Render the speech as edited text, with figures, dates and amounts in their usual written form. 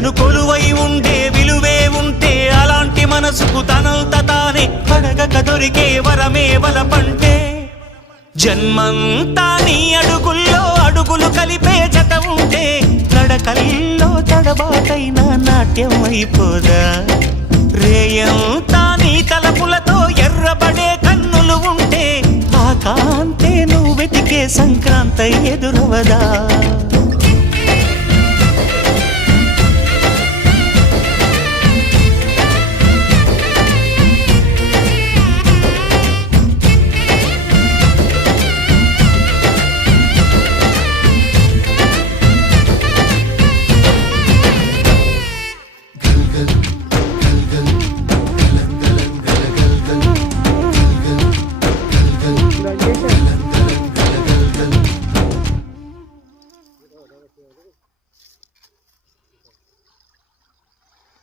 తను కొలువై ఉండే విలువే ఉంటే అలాంటి మనసుకు తనంత తానే అడగక దొరికే వరమే వలపంటే జన్మంతా నీ అడుగుల్లో అడుగులు కలిపే జత ఉంటే నడకల్లో తడబాటైన నాట్యం అయిపోదా రేయంతా నీ తలపులతో ఎర్రబడే కన్నులు ఉంటే ఆ కాంతే నువ్వు వెతికే సంక్రాంతి ఎదురవదా